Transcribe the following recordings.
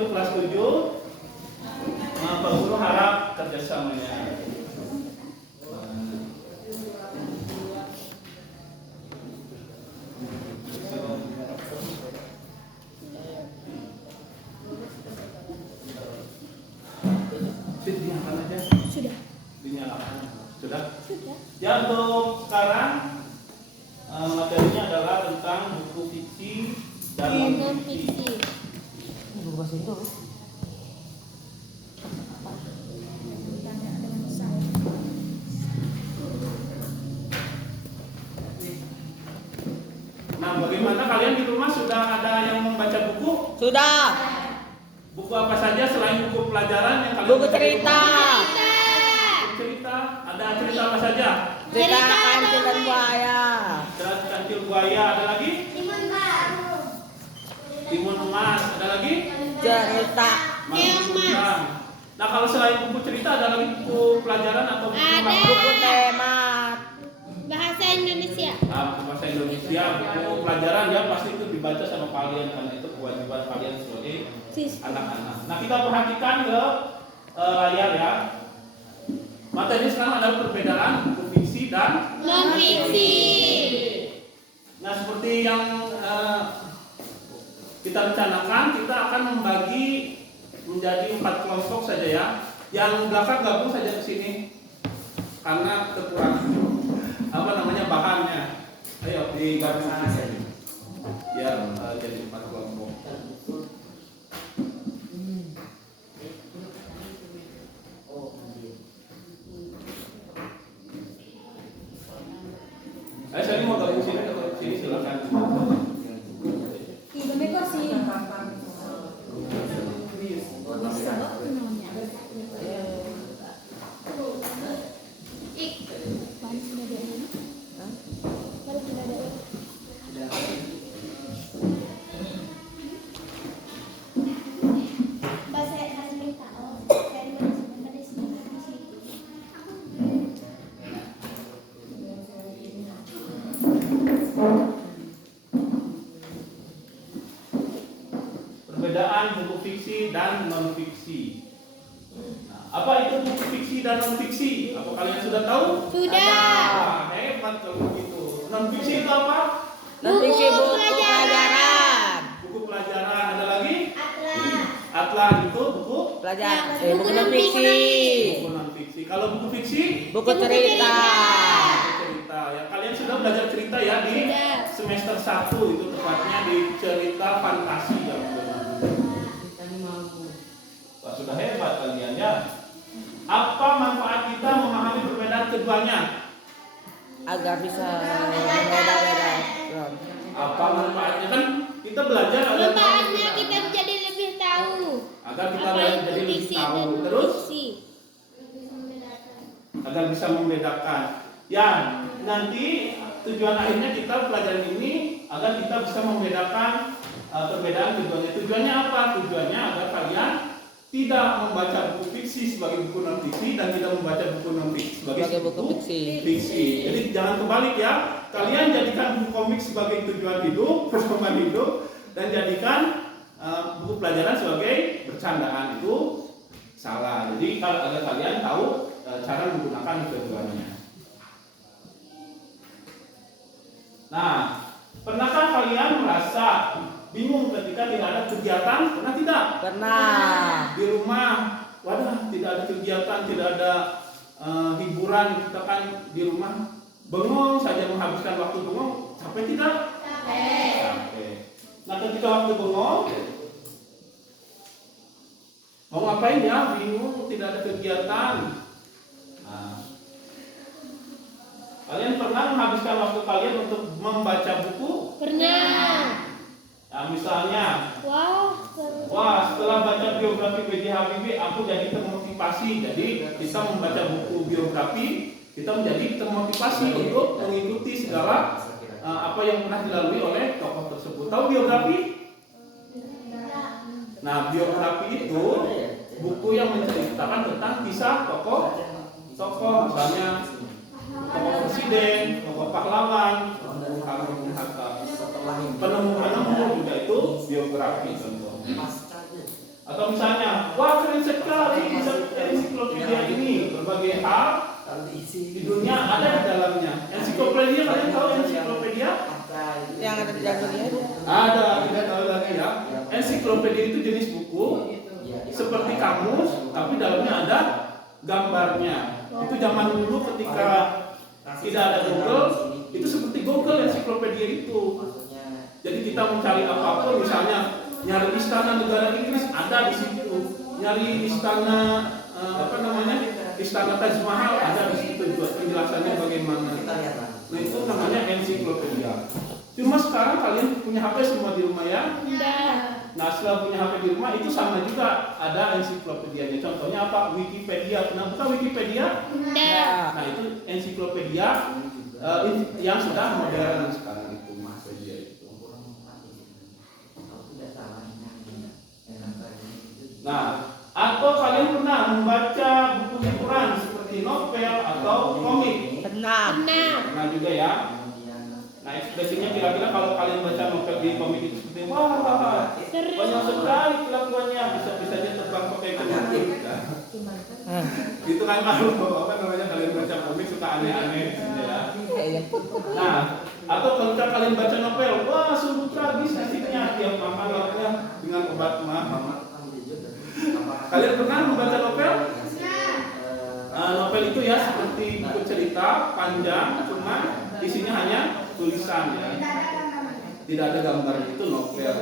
untuk kelas 7. Pak Guru harap kerjasamanya. Dinyalakan aja. Sudah. Dinyalakan. Sudah? Sudah. Ya, untuk sekarang materinya adalah tentang buku fiksi dan non fiksi. Buku bahasa itu. Nah, bagaimana kalian di rumah sudah ada yang membaca buku? Sudah. Buku apa saja selain buku pelajaran yang kalian Buku baca di cerita. rumah? Buku cerita. Ada cerita apa saja? Cerita kancil dan buaya. Cerita kancil buaya. Ada lagi? Timun emas. Ada lagi? Cerita. Emas. Nah, kalau selain buku cerita ada lagi buku pelajaran atau buku Ada. Buku tema. Bahasa Indonesia. Bahasa Indonesia, buku pelajaran ya pasti itu dibaca sama kalian karena itu kewajiban kalian sebagai anak-anak. Nah, kita perhatikan ke layar ya. Materi sekarang adalah perbedaan buku fiksi dan Non fiksi. Nah, seperti yang kita rencanakan, kita akan membagi menjadi 4 kelompok saja ya. Yang belakang gabung saja ke sini karena kekurangan bahannya. Ayo digabung sana saja. Biar jadi 4 kelompok. Ayo saya mau gabung sini atau sini silakan. Perbedaan buku fiksi dan non fiksi. Nah, apa itu buku fiksi dan non fiksi? Apa kalian sudah tahu? Sudah. Hebat kalau begitu. Non fiksi itu apa? Non fiksi buku pelajaran. Buku pelajaran. Ada lagi? Atlas itu buku Pelajaran. Buku Buku non fiksi. buku non fiksi. Kalau buku fiksi? Buku cerita. Buku cerita. Ya, kalian sudah belajar cerita ya di Sudah. semester 1 itu tepatnya di cerita fantasi ya. Wah, sudah hebat kalian ya. Apa manfaat kita memahami perbedaan keduanya? Agar bisa beda-beda. Apa manfaatnya kan kita belajar agar Manfaatnya kita menjadi lebih tahu. agar kita Apa belajar itu jadi lebih fiksi tahu. dan Terus fiksi. agar bisa membedakan. Ya, nanti tujuan akhirnya kita pelajaran ini agar kita bisa membedakan perbedaan keduanya. Tujuannya apa? Tujuannya agar kalian tidak membaca buku fiksi sebagai buku non fiksi dan tidak membaca buku non fiksi sebagai buku fiksi. Jadi jangan kebalik ya. Kalian jadikan buku komik sebagai tujuan hidup, perkembangan hidup, dan jadikan buku pelajaran sebagai bercandaan. Itu salah. Jadi kalau agar kalian tahu cara menggunakan keduanya. Nah, pernahkah kalian merasa bingung ketika tidak ada kegiatan? Pernah tidak? Pernah. Di rumah, wadah, tidak ada kegiatan, tidak ada hiburan. Kita kan di rumah bengong saja, menghabiskan waktu bengong. Capek tidak? Capek. Nah, ketika waktu bengong, mau ngapain ya? Bingung, tidak ada kegiatan. Nah, kalian pernah menghabiskan waktu kalian untuk membaca buku? Pernah. Nah, misalnya, Wow. setelah baca biografi B.J. Habibie, aku jadi termotivasi. Jadi kita membaca buku biografi, kita menjadi termotivasi untuk mengikuti segala apa yang pernah dilalui oleh tokoh tersebut. Tahu biografi? Nah, biografi itu buku yang menceritakan tentang kisah tokoh, misalnya tokoh presiden, tokoh pahlawan, penemu juga itu biografi contohnya. Atau misalnya, wah keren sekali ensiklopedia ini, berbagai hal di dunia ada di dalamnya. Ensiklopedia, kalian tahu ensiklopedia? Yang ada di dalam dunia aja. Ada, tidak tahu lagi ya. Ensiklopedia itu jenis buku seperti kamus, tapi dalamnya ada gambarnya. Itu zaman dulu ketika tidak ada Google, itu seperti Google ensiklopedia itu. Jadi kita mencari apapun, misalnya nyari istana negara Inggris ada di situ, nyari istana istana Taj Mahal ada di situ juga penjelasannya bagaimana. Nah itu namanya ensiklopedia. Cuma sekarang kalian punya HP semua di rumah ya? Enggak. Nah setelah punya HP di rumah itu sama juga ada ensiklopedianya. Contohnya apa? Wikipedia. Kenapa tahu Wikipedia? Enggak. Nah itu ensiklopedia yang sudah modern sekarang itu Wikipedia itu. Nah, atau kalian pernah membaca buku hiburan seperti novel atau komik? Pernah. Pernah juga ya. Nah ekspresinya kira-kira kalau kalian baca novel di komik itu seperti wah banyak sekali kelakuannya, bisa-bisanya terbang pakai kelinci. Gitu kan kalau kalian baca komik suka aneh-aneh ya. Nah atau ketika kalian baca novel, wah sungguh tragis nasibnya tiap mama lautnya dengan obat mama. Kalian pernah membaca novel? Novel itu ya seperti buku cerita panjang, cuma isinya hanya tulisan ya. Tidak ada gambar, itu novel.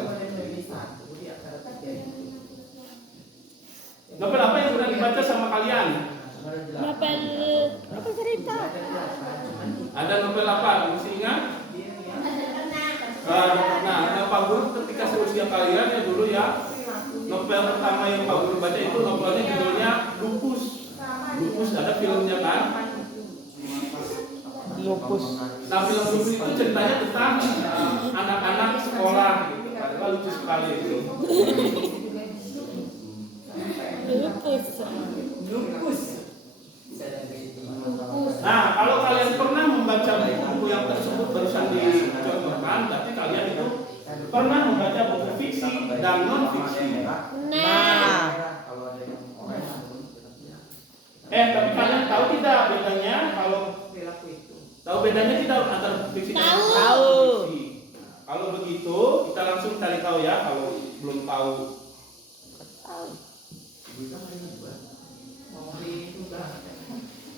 Novel apa yang pernah dibaca sama kalian? Novel cerita. Ada novel apa? Masih ingat? Nah, Pak Guru ketika seusia kalian ya dulu ya, novel pertama yang Pak Guru baca itu novelnya judulnya Lupus. Lupus ada filmnya kan? Lupus. Nah film Lupus itu ceritanya tentang anak-anak sekolah. Padahal lucu sekali itu. Lupus. Nah kalau kalian pernah membaca buku yang tersebut barusan dicontohkan, berarti kalian itu pernah membaca buku fiksi dan non fiksi. Nah. Tapi kalian tahu tidak bedanya kalau tahu bedanya tidak antara fiksi dan Tahu. non-fiksi? Kalau begitu kita langsung cari tahu ya kalau belum tahu.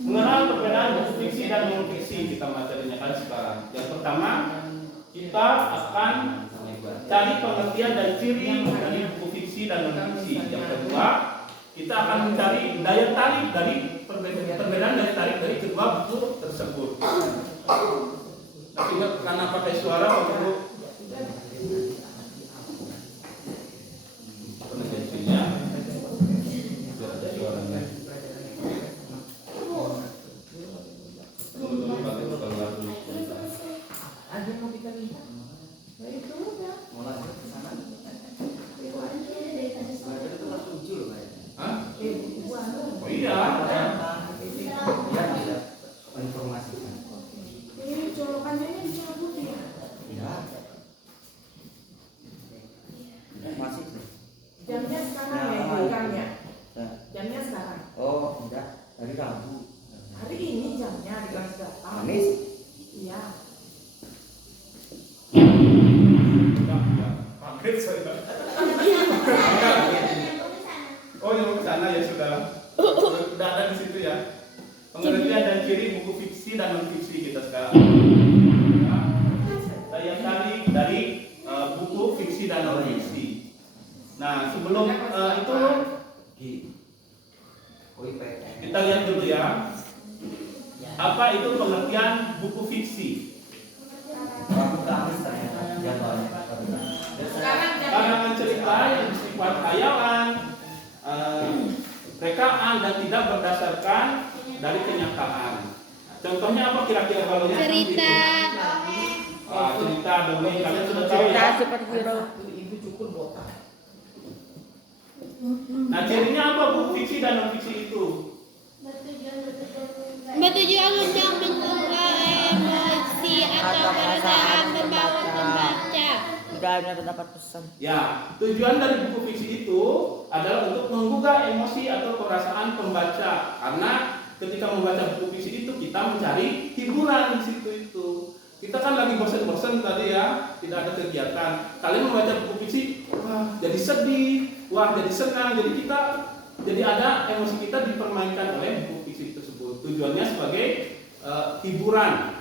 Mengenal perbedaan buku fiksi dan non-fiksi kita materinya sekarang. Yang pertama kita akan cari pengertian dan ciri dari buku fiksi dan non-fiksi. Yang kedua kita akan mencari daya tarik dari perbedaan daya tarik dari kedua buku tersebut. Tapi karena pakai suara perlu penelitiannya biar ada suaranya. Dulu pakai suara dulu. Ada mau kita lihat? Nah itu ya. Mulai ke sana. Hah? Oh iya. Ya tidak informasikan. Ini colokannya ini dicolok putih ya? Ya. Masih. Jamnya sekarang ya, bukannya. Jamnya sekarang. Oh, enggak. Dari Rabu. Hari ini jamnya dikasih datang. Manis. Iya. Kaget saya. Oh, yang ke sana ya sudah. Sudah ada di situ ya. Pengertian dan ciri buku fiksi dan non fiksi kita sekarang. Daya tarik dari buku fiksi dan non fiksi. Nah, sebelum itu kita lihat dulu ya. Apa itu pengertian buku fiksi? Rabu Kamis ternyata jadwalnya. Karangan cerita yang bersifat khayalan, rekaan dan tidak berdasarkan dari kenyataan. Contohnya apa kira-kira kalau yang Cerita. cerita dongeng kalian sudah tahu Cerita ya. superhero. Itu cukup botak. Nah cirinya apa buku fiksi dan non fiksi itu? Bertujuan untuk menggugah emosi atau perasaan membawa pembaca. Setidaknya terdapat pesan. Ya, tujuan dari buku fiksi itu adalah untuk menggugah emosi atau perasaan pembaca. Karena ketika membaca buku fiksi itu kita mencari hiburan di situ itu. Kita kan lagi bosan-bosan tadi ya, tidak ada kegiatan. Kalian membaca buku fiksi, wah jadi sedih, wah jadi senang. Jadi ada emosi kita dipermainkan oleh buku fiksi tersebut. Tujuannya sebagai hiburan.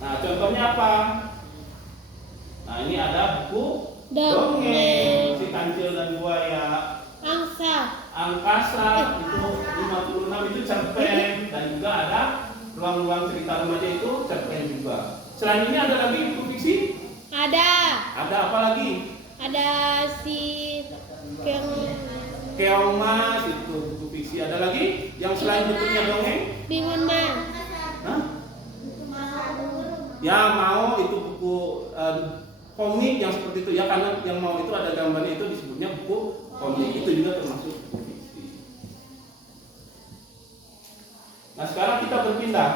Nah, contohnya apa? Nah, ini ada buku dongeng, si Kancil dan Buaya. Angkasa itu 56 itu cerpen, dan juga ada ruang-ruang cerita remaja itu cerpen juga. Selain ini ada lagi buku fiksi? Ada Ada apa lagi? ada si Keong Mas itu buku fiksi. Ada lagi yang selain bentuknya dongeng? Bingung Man. Hah? Ya mau itu buku komik yang seperti itu ya, karena yang mau itu ada gambarnya itu disebutnya buku komik, itu juga termasuk buku fiksi. Nah sekarang kita berpindah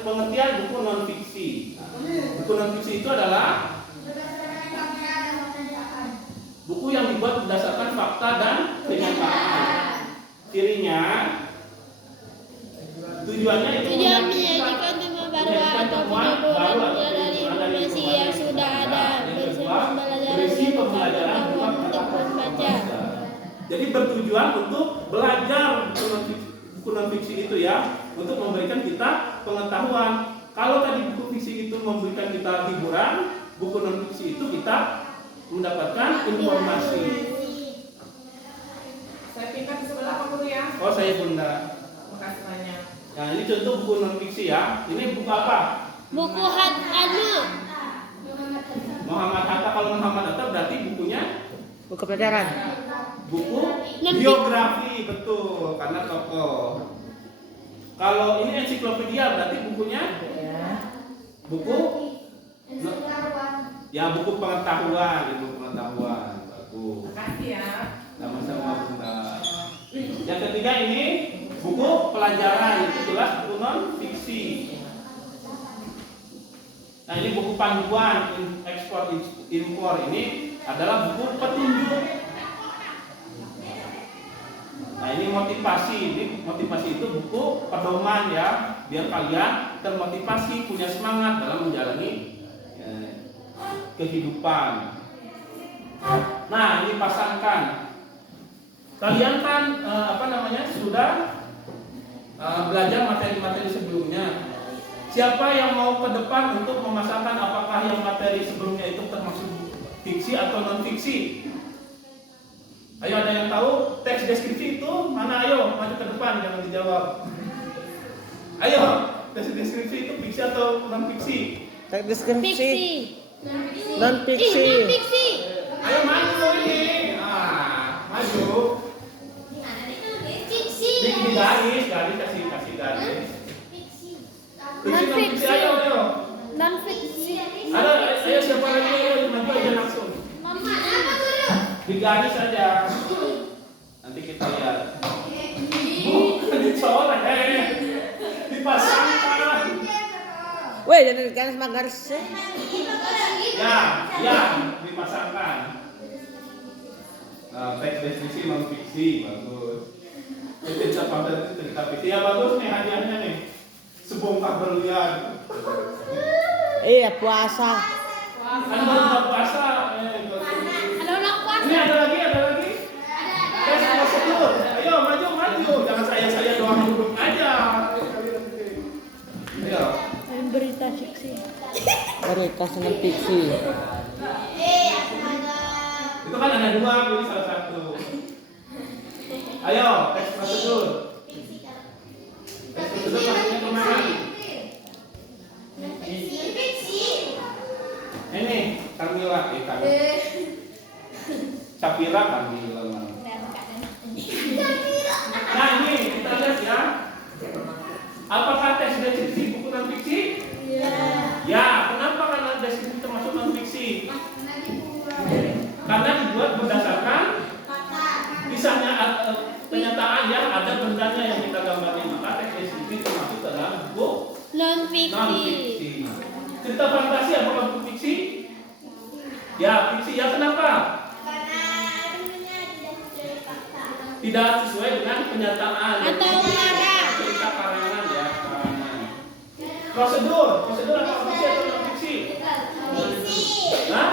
pengertian buku non fiksi. Nah, buku non fiksi itu adalah buku yang dibuat berdasarkan fakta dan kenyataan. Cirinya, tujuannya itu Menyajikan tema baru atau video dari informasi yang sudah ada, bersama pembelajaran untuk membaca. Jadi bertujuan untuk belajar buku non fiksi itu ya, untuk memberikan kita pengetahuan. Kalau tadi buku fiksi itu memberikan kita hiburan, buku non fiksi itu kita mendapatkan informasi. Saya pindah di sebelah Pak Guru ya. Oh saya bunda. Makasih banyak. Nah ini contoh buku non fiksi ya. Ini buku apa? Buku Muhammad Hatta. Kalau Muhammad Hatta berarti bukunya Buku pelajaran. buku Non-fiksi. biografi, betul, karena tokoh. Kalau ini ensiklopedia berarti bukunya buku ya buku pengetahuan, bagus. Makasih ya. Sama-sama bunda. Yang ketiga ini buku pelajaran, itu jelas buku non fiksi. Nah ini buku panduan ekspor impor, ini adalah buku petunjuk. Nah ini motivasi itu buku pedoman ya, biar kalian termotivasi, punya semangat dalam menjalani kehidupan. Nah ini pasangkan. Kalian kan sudah belajar materi-materi sebelumnya. Siapa yang mau ke depan untuk memasangkan apakah yang materi sebelumnya itu termasuk fiksi atau non fiksi? Ayo, ada yang tahu teks deskripsi itu mana? Ayo maju ke depan, jangan dijawab. Ayo, teks deskripsi itu fiksi atau non fiksi? Teks deskripsi. Fiksi. Non fiksi. Non fiksi. Ayo maju ini. Maju. Di garis kasih garis. Fiksi non fiksi, ayo. Non fiksi. Ayo siapa lagi? Ayo maju aja langsung. Di garis saja. Nanti kita lihat. Bukan dicoret, dipasangkan. Weh, jangan garis mah garis. Ya, dipasangkan. Teks deskripsi non fiksi, bagus. Cerita pada cerita fiksi, ya bagus nih hadiahnya nih. Sebongkah berlian. Iya, puasa. Kan baru puasa. Ini ada lagi. Tes prosedur. Ayo maju. Jangan saya doang duduk aja. Ayo. Berita fiksi. Berita non fiksi. Itu kan ada dua, pilih salah satu. Ayo, tes prosedur. Tes prosedur maksudnya kemana? Ini Kamila, Capira Kamila. Nah ini kita lihat ya. Apakah tes deskripsi buku non fiksi? Ya, kenapa? Karena deskripsi termasuk non fiksi. Karena dibuat berdasarkan kisahnya, kenyataan ya, ada bendanya yang kita gambarkan, maka tes deskripsi termasuk dalam buku Non Non-fiksi. Cerita fantasi apakah fiksi? Ya, fiksi. Ya, kenapa? Tidak sesuai dengan kenyataan. Atau melarang. Cerita karangan ya, karangan. Prosedur apa fiksi atau non-fiksi? Hah?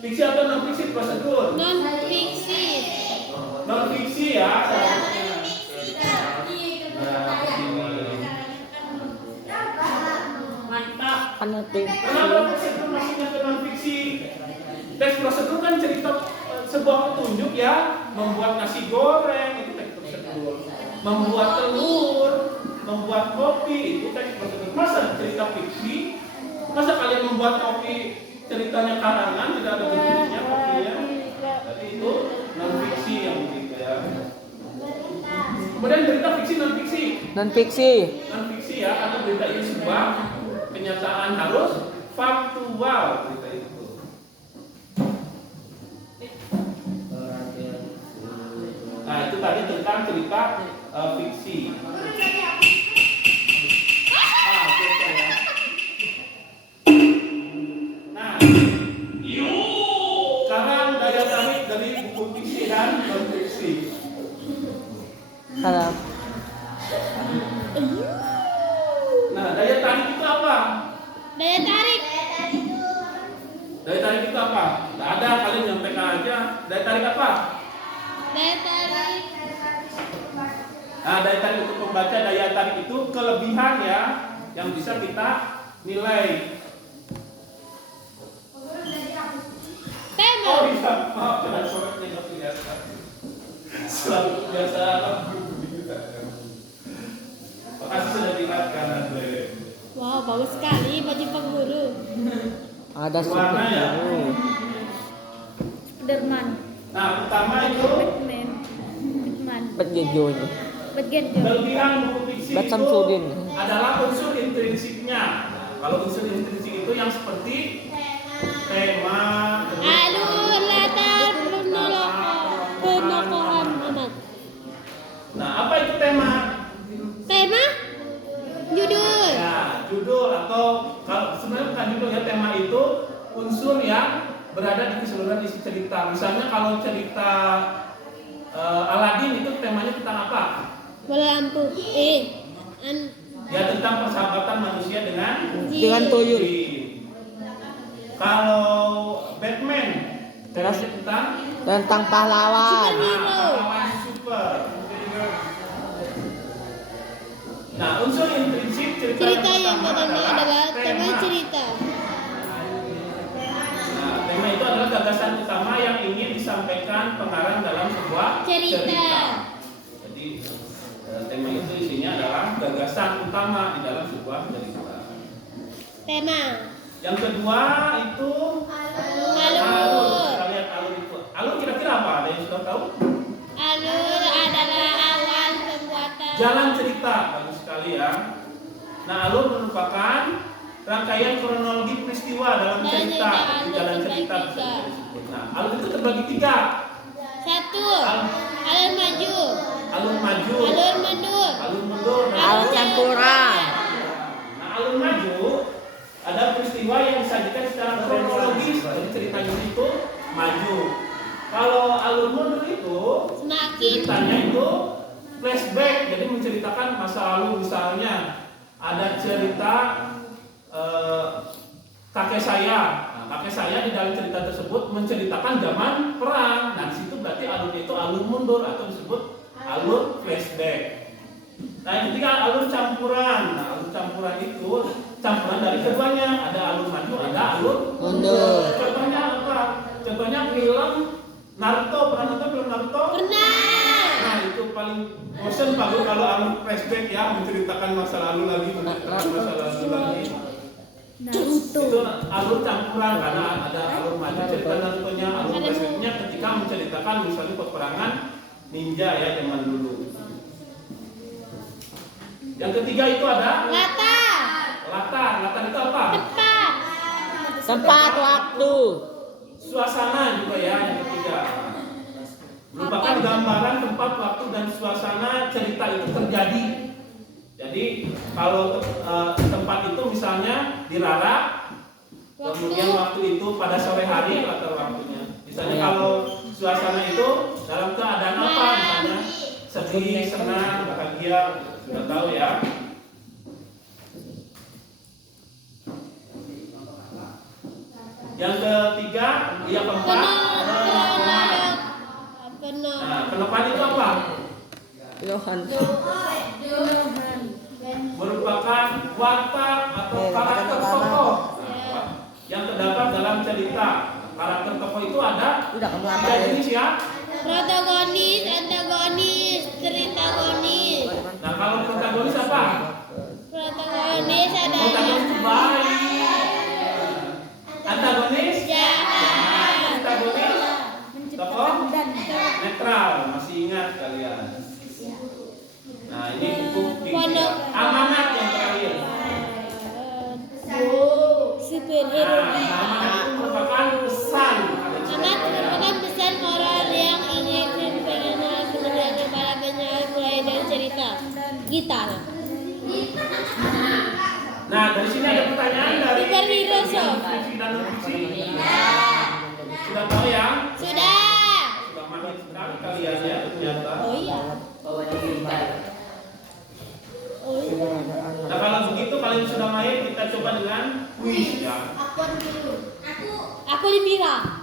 Fiksi atau non-fiksi prosedur? Non-fiksi. Non-fiksi ya. Mantap. Penting. Kenapa prosedur masuknya ke non-fiksi? Teks prosedur kan cerita sebuah petunjuk ya, membuat nasi goreng itu teks prosedur, membuat telur, membuat kopi itu teks prosedur. Masa cerita fiksi? Masa kalian membuat kopi ceritanya karangan tidak ada bentuknya kopinya? Jadi itu non-fiksi yang begitu ya. Kemudian berita fiksi non-fiksi. Non-fiksi. Non-fiksi ya, atau berita itu sebuah kenyataan harus faktual berita itu. Nah itu tadi tentang cerita fiksi. Gitu ya. Nah, sekarang daya tarik dari buku fiksi dan non-fiksi. Salam. Nah, daya tarik itu apa? Daya tarik. Daya tarik itu apa? Tidak ada, kalian nyampaikan aja. Daya tarik apa? Daya tarik. Nah, daya tarik untuk membaca, daya tarik itu kelebihan ya yang bisa kita nilai. Tema. Oh iya, maaf jangan soreknya nggak biasa. Selalu biasa. Makasih sudah diingatkan. Wow, bagus sekali baju pengguru. Ada Warna ya. Spiderman. Nah, pertama itu Batman. Betgejonya. Batman. kelebihan buku fiksi Bat itu Samsudin. adalah unsur intrinsiknya. Nah, kalau unsur intrinsik itu yang seperti tema, Alur latar penokohan anak. Nah, apa itu tema? Tema? Judul. Ya, judul atau kalau sebenarnya bukan judul ya, tema itu unsur yang berada di keseluruhan isi cerita. Misalnya kalau cerita Aladin itu temanya tentang apa? Bola lampu. Ya tentang persahabatan manusia dengan tuyul. jin. Kalau Batman Terus? temanya tentang Tentang pahlawan. pahlawan super. Nah, unsur intrinsik Cerita yang pertama adalah tema tema. cerita. Nah, tema itu adalah gagasan utama yang ingin disampaikan pengarang dalam sebuah Cerita. Jadi tema itu isinya adalah gagasan utama di dalam sebuah cerita. Tema. Yang kedua itu Alur. Kita lihat alur itu. Alur kira-kira apa? Ada yang sudah tahu? Alur adalah awal pembuatan. Jalan cerita, bagus sekali ya. Nah, alur merupakan rangkaian kronologi peristiwa dalam cerita. Di jalan cerita bisa disebut. Nah, alur itu terbagi tiga. Satu. Alur maju. Alur maju, Alur mundur. alur mundur, dan Alur campuran. Nah, alur maju ada peristiwa yang disajikan secara kronologis, jadi ceritanya itu maju. Kalau alur mundur itu Semakin. ceritanya itu flashback, jadi menceritakan masa lalu. Misalnya ada cerita kakek saya. Nah, kakek saya di dalam cerita tersebut menceritakan zaman perang. Nah, di situ berarti alurnya itu alur mundur atau disebut alur flashback. Nah, yang ketiga alur campuran. Nah, alur campuran itu campuran dari keduanya. Ada alur maju, ada alur Mundur. Contohnya apa? Contohnya film Naruto. Pernah nonton film Naruto? Pernah. Nah, itu paling bosan Pak Guru kalau alur flashback ya, menceritakan masa lalu lagi, menceritakan masa lalu lagi. Naruto. Itu alur campuran karena ada alur maju cerita Naruto-nya, alur flashback-nya ketika menceritakan misalnya peperangan ninja ya zaman dulu. Yang ketiga itu ada Latar. latar. Latar itu apa? Tempat. Tempat waktu. Suasana juga ya yang ketiga. Merupakan gambaran tempat, waktu dan suasana cerita itu terjadi. Jadi Jadi kalau tempat itu misalnya di Rara, kemudian waktu itu pada sore hari atau waktunya. Misalnya kalau suasana itu dalam keadaan apa? Misalnya sedih, senang, bahagia, sudah tahu ya. Yang ketiga, dia keempat. Nah, penepan itu apa? Johan. Merupakan watak atau karakter tokoh yang terdapat dalam cerita. Karakter tokoh itu ada Udah kamu apa tiga ya? jenis ya. Protagonis, antagonis, ceritagonis. Nah, kalau protagonis apa? Protagonis adalah Protagonis baik. Antagonis jahat. Antagonis tokoh netral. Masih ingat kalian? Nah, ini buku amanat yang terakhir. Superhero. Nah, amanat itu merupakan pesan. Amanat merupakan pesan moral yang ingin disampaikan sebenarnya para penyair mulai dari cerita gitar. Nah, dari sini ada pertanyaan dari Superhero show. Fiksi dan non-fiksi. Sudah tahu ya? Sudah. Sudah mahir sekali kalian ya ternyata. Oh iya. Oh iya. Nah, kalau begitu kalian sudah mahir, kita coba dengan kuis ya. Aku dibilang.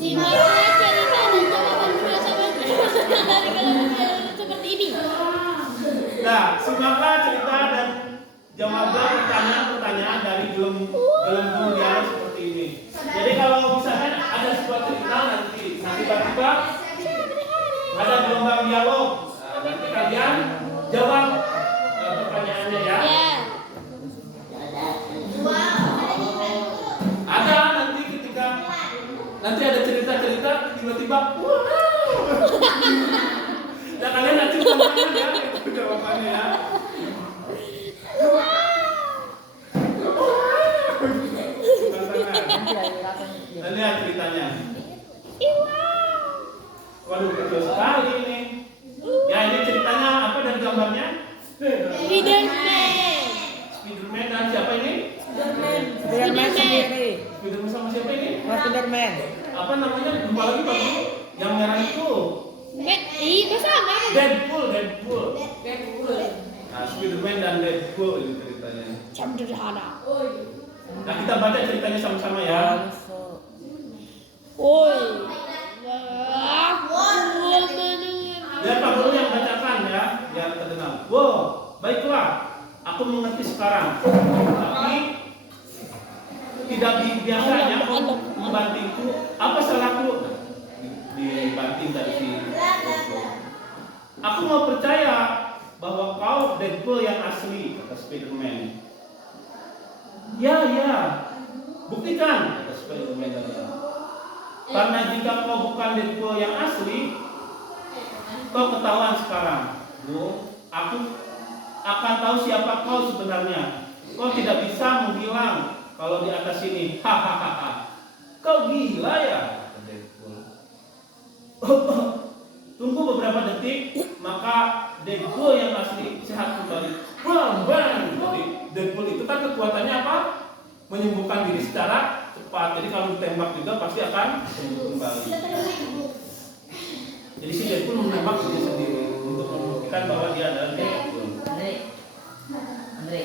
Simaklah cerita dan jawaban bersama dari kalian seperti ini. Nah, simaklah cerita dan jawablah pertanyaan-pertanyaan dari gelembung dialog seperti ini. Jadi kalau misalnya ada sebuah cerita nanti tiba-tiba ada gelombang dialog, nanti kalian jawab pertanyaannya ya. Ya. Ada nanti ketika nanti ada cerita-cerita tiba-tiba wow. Nah, kalian nanti jawabannya ya, itu jawabannya ya. Nah, lihat ceritanya. Waduh, kecil sekali ini. Ya, ini ceritanya apa dan gambarnya? Spiderman. Spiderman dan siapa ini? Spiderman sendiri. Spiderman sama siapa ini? Spiderman. Apa namanya? Lupa lagi Pak Guru. Yang merah itu. Bersama. Deadpool. Nah, Spiderman dan Deadpool ini ceritanya. Sederhana. Nah, kita baca ceritanya sama-sama ya. Woi. Biar Pak Guru yang bacakan ya, biar terdengar. Wow, baiklah. Aku mengerti sekarang. Tapi tidak biasanya kau membantingku. Apa salahku? Dibanting tadi si Deadpool. Aku mau percaya bahwa kau Deadpool yang asli, kata Spiderman. Ya, buktikan, kata Spiderman tadi. Karena jika kau bukan Deadpool yang asli, kau ketahuan sekarang. Aku akan tahu siapa kau sebenarnya. Kau tidak bisa menghilang kalau di atas sini. Hahaha. Kau gila ya, kata Deadpool. Tunggu beberapa detik, maka Deadpool yang asli sehat kembali. Bang. Jadi Deadpool itu kan kekuatannya apa? Menyembuhkan diri secara cepat. Jadi kalau ditembak juga pasti akan sembuh kembali. Jadi si Deadpool menembak diri sendiri untuk membuktikan bahwa dia adalah Deadpool. Andre.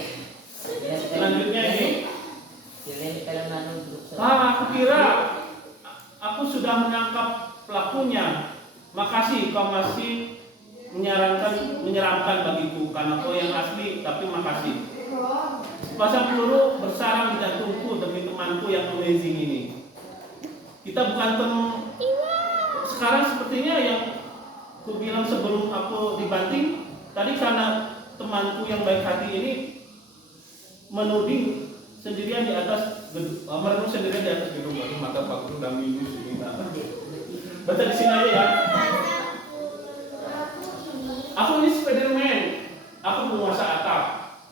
Selanjutnya ini. Aku kira aku sudah menangkap pelakunya. Makasih kau masih menyeramkan bagiku karena kau yang asli, tapi makasih. Sepasang peluru bersarang di jantungku demi temanku yang amazing ini. Kita bukan sekarang sepertinya yang ku bilang sebelum aku dibanting tadi, karena temanku yang baik hati ini menuding sendirian di atas merenung sendirian di atas gedung. Mata Pak Guru udah minus ini. Baca di sini aja ya. Aku ini Spiderman. Aku penguasa atap.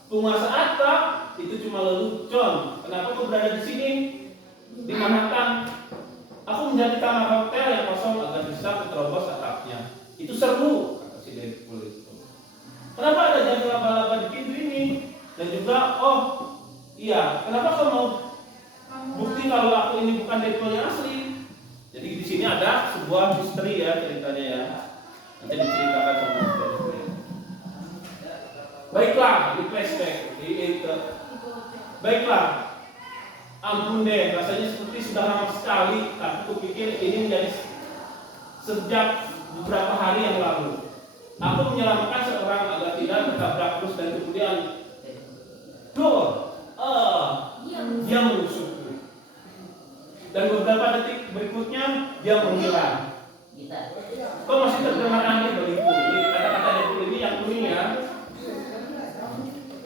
Penguasa atap itu cuma lelucon. Kenapa aku berada di sini? Di Manhattan. Aku menjadi kamar hotel yang kosong agar bisa menerobos atapnya. Itu seru, kata si Kenapa ada jaring laba-laba di pintu ini? Dan juga, oh iya, kenapa kau mau bukti kalau aku ini bukan Deadpool yang asli? Jadi di sini ada sebuah misteri ya ceritanya ya. Nanti diceritakan sama misteri. Baiklah, di flashback, baiklah. Ampun deh, rasanya seperti sudah lama sekali. Aku pikir ini menjadi sejak beberapa hari yang lalu. Aku menyelamatkan seorang agar tidak tertabrak terus dan kemudian dia menusukku. Dan beberapa detik berikutnya dia menghilang. Kok masih terdengar aneh bagiku? Ini kata-kata Deadpool ini yang kuning ya.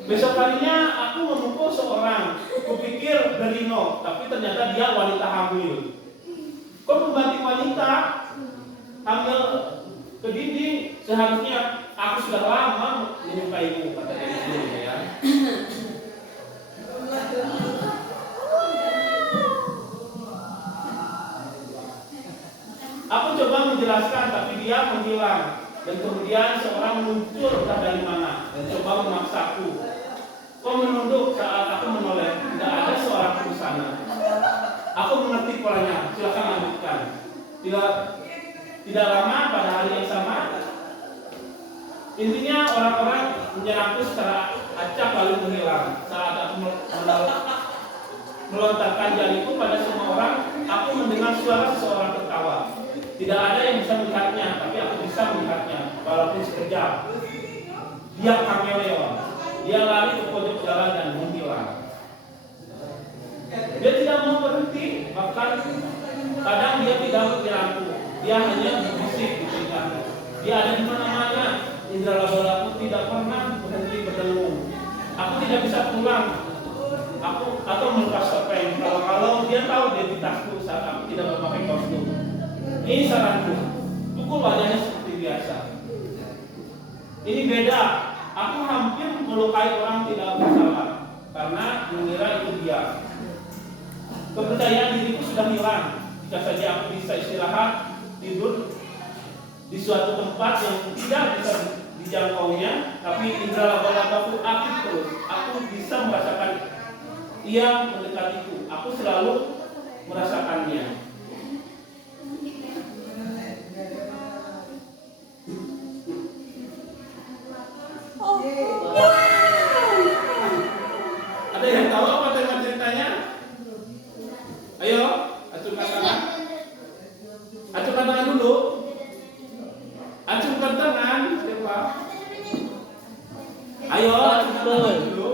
Besok harinya aku memukul seorang. Kupikir Berino, tapi ternyata dia wanita hamil. Kok membanting wanita hamil ke dinding? Seharusnya aku sudah lama menyukaimu, kata Deadpool ya. Aku coba menjelaskan, tapi dia menghilang. Dan kemudian seorang muncul entah dari mana dan coba memaksaku. Kau menunduk saat aku menoleh. Tidak ada seorang di sana. Aku mengerti polanya. Silakan lanjutkan. Tidak lama pada hari yang sama. Intinya orang-orang menyerangku secara acak lalu menghilang. Saat aku melontarkan jariku pada semua orang, aku mendengar suara seseorang tertawa. Tidak ada yang bisa melihatnya, tapi aku bisa melihatnya, walaupun sekejap. Dia kameleon. Dia lari ke pojok jalan dan menghilang. Dia tidak mau berhenti, bahkan kadang dia tidak menyerangku. Dia hanya berbisik di telingaku. Dia ada di mana-mana. Indra laba-labaku tidak pernah berhenti berdengung. Aku tidak bisa pulang. Atau melepas topeng. Kalau dia tahu identitasku saat aku tidak memakai kostum. Ini saranku. Pukul wajahnya seperti biasa. Ini beda. Aku hampir melukai orang tidak bersalah karena mengira itu dia. Kepercayaan diriku sudah hilang. Jika saja aku bisa istirahat, tidur di suatu tempat yang tidak bisa dijangkaunya, tapi indra laba-labaku aktif terus. Aku bisa merasakan ia mendekatiku. Aku selalu merasakannya. Ada yang tahu apa tema ceritanya? Ayo, acungkan tangan. Acungkan tangan dulu. Acungkan tangan, siapa? Ayo, acungkan tangan dulu.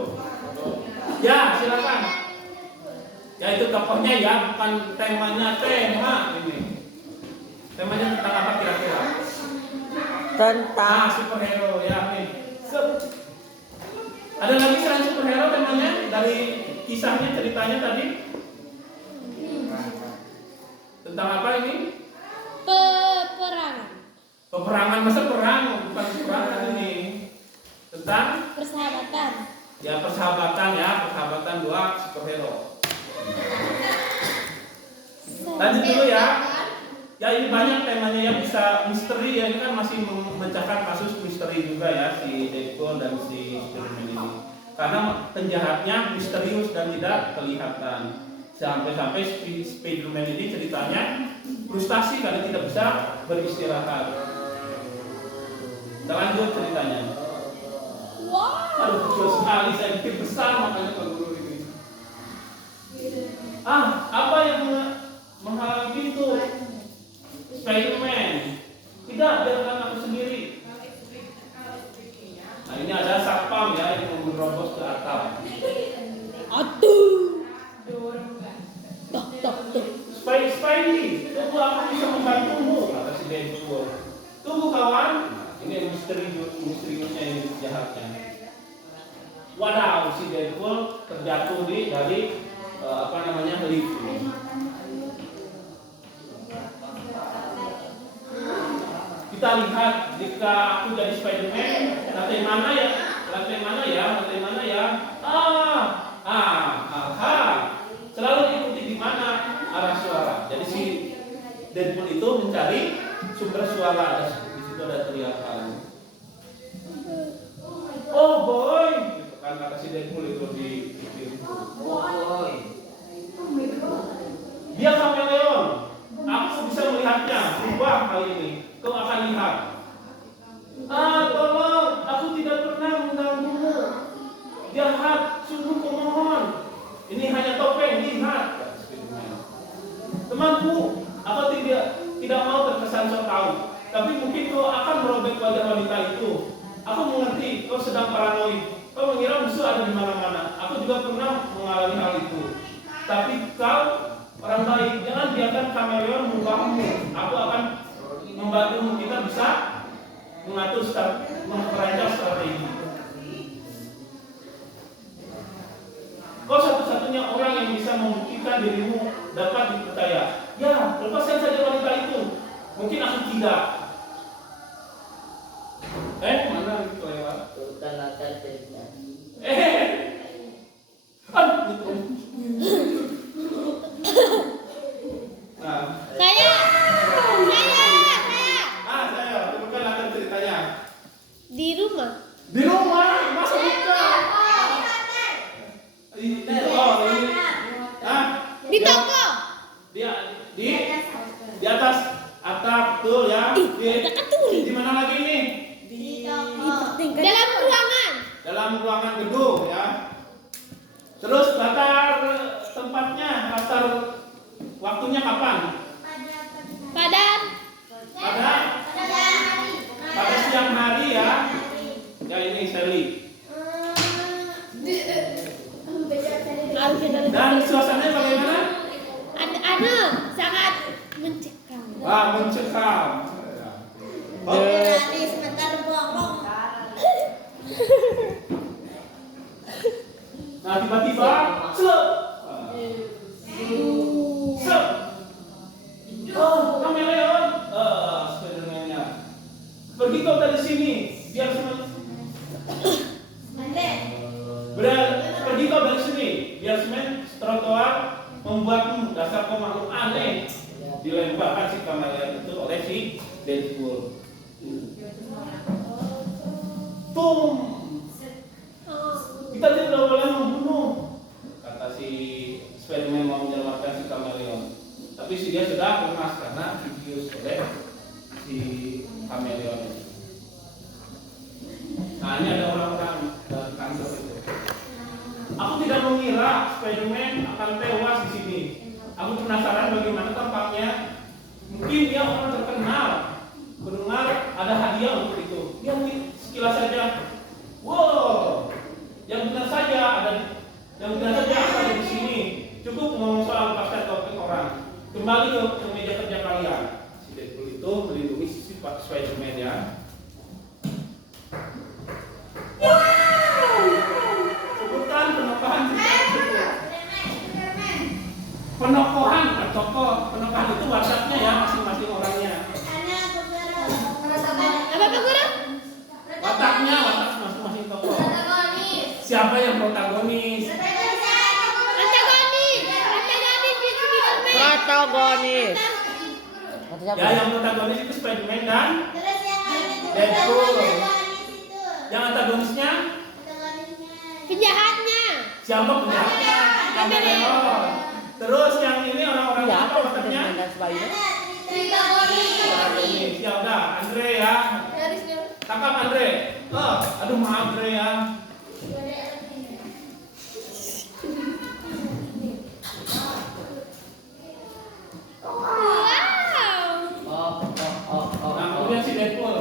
Ya, silakan. Ya itu tokohnya ya, bukan temanya tema ini. Temanya tentang apa kira-kira? Tentang Superhero ya nih. Ada lagi selain superhero temanya dari kisahnya ceritanya tadi? Tentang apa ini? Peperangan. Peperangan, masa perang bukan peperangan ini. Tentang Persahabatan. ya persahabatan dua superhero. Lanjut dulu ya. Ya ini banyak temanya yang bisa misteri ya, ini kan masih memecahkan kasus misteri juga ya si Deadpool dan si Spider-Man ini. Karena penjahatnya misterius dan tidak kelihatan. Sampai-sampai Spider-Man ini ceritanya frustasi karena tidak bisa beristirahat. Kita lanjut ceritanya. Wow. Aduh kecil sekali, saya pikir besar makanya kalau ini. Apa yang menghalangi pintu? Spider-Man. Tidak, biarkan aku sendiri. Nah ini ada satpam ya yang menerobos ke atap. Aduh. Tok. Spidey, tunggu aku bisa membantumu, kata si Deadpool. Tunggu kawan, ini misteriusnya ini jahatnya. Wadaw, si Deadpool terjatuh dari lift ini. Kita lihat jika aku jadi Spider-Man, lantai mana ya? Selalu diikuti di mana arah suara. Jadi si Deadpool itu mencari sumber suara. Di situ ada teriakan. si Deadpool itu di film. Oh, Dia kameleon. Aku bisa melihatnya. Berubah kali ini. Kau akan lihat. Tolong, aku tidak pernah mengganggumu. Jahat, sungguh kumohon. Ini hanya topeng, lihat. Temanku, aku tidak mau terkesan so tahu. Tapi mungkin kau akan merobek wajah wanita itu. Aku mengerti, kau sedang paranoid. Kau mengira musuh ada di mana-mana. Aku juga pernah mengalami hal itu. Tapi kau orang baik, jangan biarkan kameleon mengubahmu. Aku akan membantumu. Kita bisa mengatur memperancang strategi. Kau satu-satunya orang yang bisa membuktikan dirimu dapat dipercaya. Ya, lepaskan saja wanita itu. Mungkin aku tidak. Mana itu lewat? Bukan akan terjadi. Nah, Saya. saya bukan akan ceritanya. Di rumah. Di rumah, masa bukan? Itu ini. Di toko. Di atas atap betul ya. Di mana lagi ini? Dalam ruangan. Dalam ruangan gedung ya. Terus latar tempatnya, latar waktunya kapan? Pada Pada siang hari ya. Ya ini Sally. Dan suasananya bagaimana? Sangat mencekam. Wah, mencekam. Nah, tiba-tiba slep. Slep. Oh, kameleon. Spiderman-nya. Pergi kau dari sini, biar semen. Pergi kau dari sini, biar semen trotoar membuatmu dasar kau makhluk aneh. Dilemparkan si kameleon itu oleh si Deadpool. Boom. Kita tidak boleh membunuh, kata si Spiderman mau menyelamatkan si kameleon. Tapi si dia sudah lemas karena dibius oleh si kameleon. Nah, ini ada orang-orang dari kantor itu. Aku tidak mengira Spiderman akan tewas di sini. Aku penasaran bagaimana tampaknya. Mungkin dia orang terkenal. Mendengar ada hadiah untuk itu. Dia sekilas saja. Wow. Yang benar saja ada di sini. Cukup ngomong soal lepaskan topeng orang. Kembali ke meja kerja kalian. Si Deadpool itu melindungi si Spiderman ya. Sebutkan penokohan penokohan penokohan itu WhatsApp-nya ya masing-masing orangnya. Apa Pak Guru? Wataknya watak masing-masing tokoh. Siapa yang protagonis? Antagonis. Protagonis. Ya, yang protagonis itu Spiderman dan Deadpool. Yang antagonisnya? Penjahatnya. Siapa penjahatnya? Kameleon. Terus yang ini orang-orangnya apa wataknya? Dan sebagainya. Protagonis. Ya udah, Andre ya. Tangkap Andre. Aduh maaf Andre ya. Nah, kemudian si Deadpool.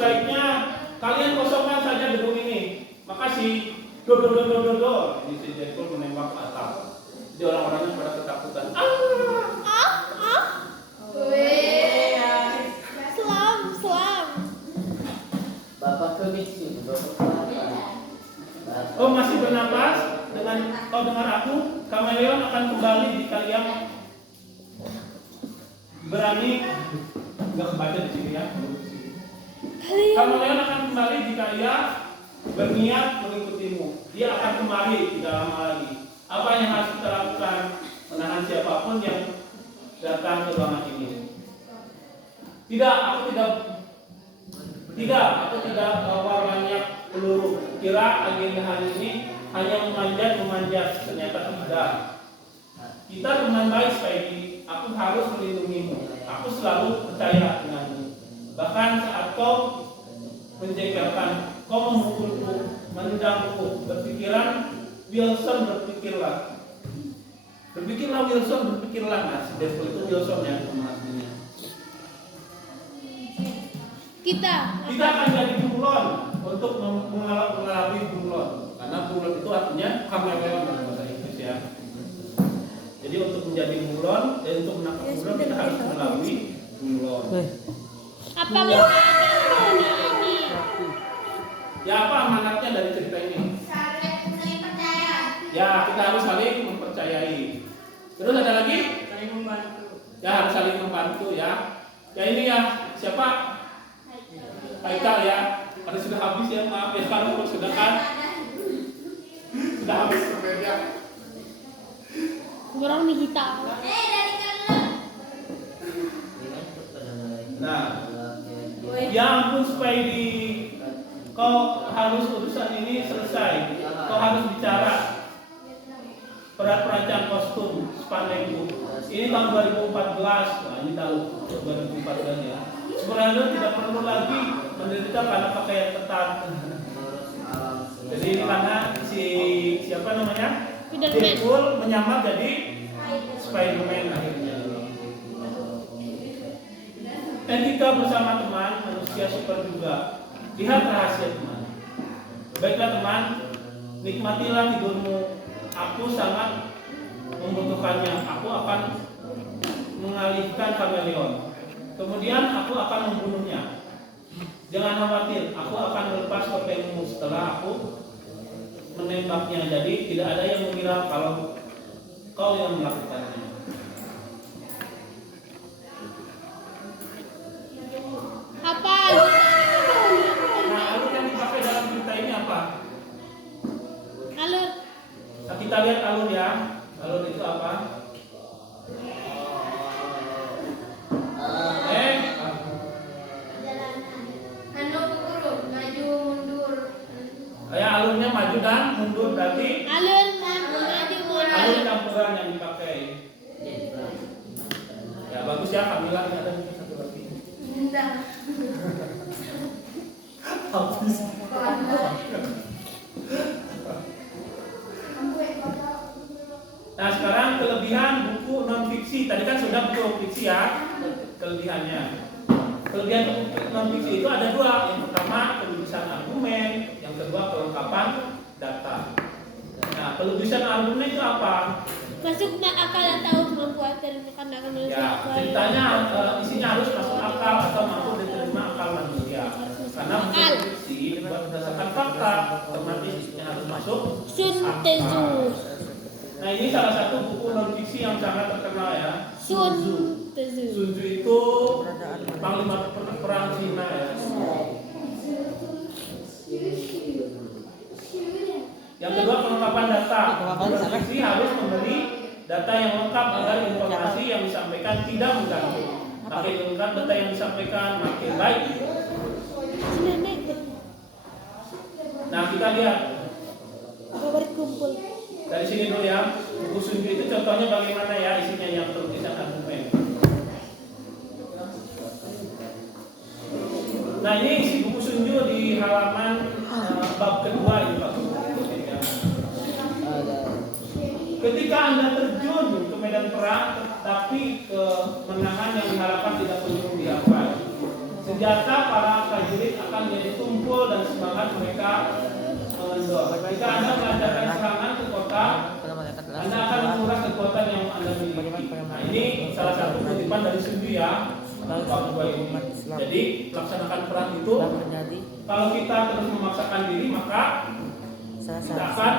Sebaiknya kalian kosongkan saja gedung ini. Makasih. Ini si Deadpool menembak ke atap. Jadi orang-orangnya pada ketakutan. Selam. Bapak permisi, Bapak. Oh masih bernapas dengan kau dengar aku, kameleon akan kembali jika yang berani. Nggak kebaca di sini ya. Kameleon akan kembali jika ia berniat mengikutimu. Dia akan kembali tidak lama lagi. Apa yang harus kita lakukan? Menahan siapapun yang datang ke ruangan ini. Tidak, aku tidak bawa banyak peluru. Kira agenda hari ini hanya memanjat, ternyata tidak. Kita teman baik Spidey, aku harus melindungimu. Aku selalu percaya denganmu. Bahkan saat kau menjengkelkan, kau memukulku, menendangku, berpikiran Wilson, berpikirlah. Berpikirlah Wilson, berpikirlah. Nah, Deadpool itu Wilson ya maksudnya. Kita Akan jadi bunglon untuk mengalami bunglon. Karena bunglon itu artinya kameleon dalam bahasa Inggris ya. Jadi untuk menjadi bunglon dan untuk menangkap bunglon kita harus melalui bunglon. apa maknanya ini? Ya apa amanatnya dari cerita ini? Ya kita harus saling mempercayai. Terus ada lagi? Saling membantu. Ya harus saling membantu ya. Ya ini ya siapa? Haikal ya. Karena sudah habis ya, maaf ya kalau sudah kan. Sudah habis sebenarnya. Kurang nih kita. Nah, ya ampun Spidey, kau harus urusan ini selesai. Kau harus bicara. Perancang kostum Spandekku. Ini tahun 2014. Nah, ini tahun 2014 ya. Sebenarnya tidak perlu lagi menderita karena pakaian ketat. Jadi karena siapa namanya? Deadpool menyamar jadi Spider-Man akhirnya. Etika bersama teman manusia super juga. Lihat rahasia teman. Baiklah teman, nikmatilah tidurmu. Aku sangat membutuhkannya. Aku akan mengalihkan kameleon. Kemudian aku akan membunuhnya. Jangan khawatir, aku akan melepas topengmu setelah aku menembaknya. Jadi tidak ada yang mengira kalau kau yang melakukannya. Apa? Nah, alur yang dipakai dalam cerita ini apa? Alur. Nah, kita lihat alur ya. Alur itu apa? Ya alurnya maju dan mundur berarti Alur maju mundur. alur campuran yang dipakai. Ya bagus ya Kamila, ini ada satu lagi. Habis. Nah sekarang kelebihan buku non fiksi. Tadi kan sudah buku fiksi ya kelebihannya. Kelebihan buku non fiksi itu ada dua. Yang pertama penulisan argumen, yang kedua kelengkapan data. Nah penulisan argumen itu apa? Masuk akal dan tahu kemampuan karena menulis Ya ceritanya isinya harus masuk akal atau mampu diterima akal manusia. Karena buku fiksi dibuat berdasarkan fakta, otomatis isinya harus masuk akal. Sintesus. Nah ini salah satu buku non fiksi yang sangat terkenal ya. Sun Tzu. Sintesus. Sun Tzu itu panglima perang Cina ya. Yang kedua kelengkapan data. Fiksi harus memberi data yang lengkap agar informasi yang disampaikan tidak mengganggu. Makin lengkap data yang disampaikan makin baik. Nah kita lihat Berkumpul. dari sini dulu ya. Buku Sun Tzu itu contohnya bagaimana ya isinya yang tertulisan argumen. Nah ini isi buku Sun Tzu di halaman bab kedua ini Pak. Ketika Anda terjun ke medan perang, tapi kemenangan yang diharapkan tidak kunjung dicapai. Senjata para prajurit akan menjadi tumpul dan semangat mereka mengendor. Jika Anda melancarkan serangan ke kota, Anda akan menguras kekuatan yang Anda miliki. Nah ini salah satu kutipan dari Sun Tzu ya. Jadi melaksanakan perang itu, kalau kita terus memaksakan diri maka kita akan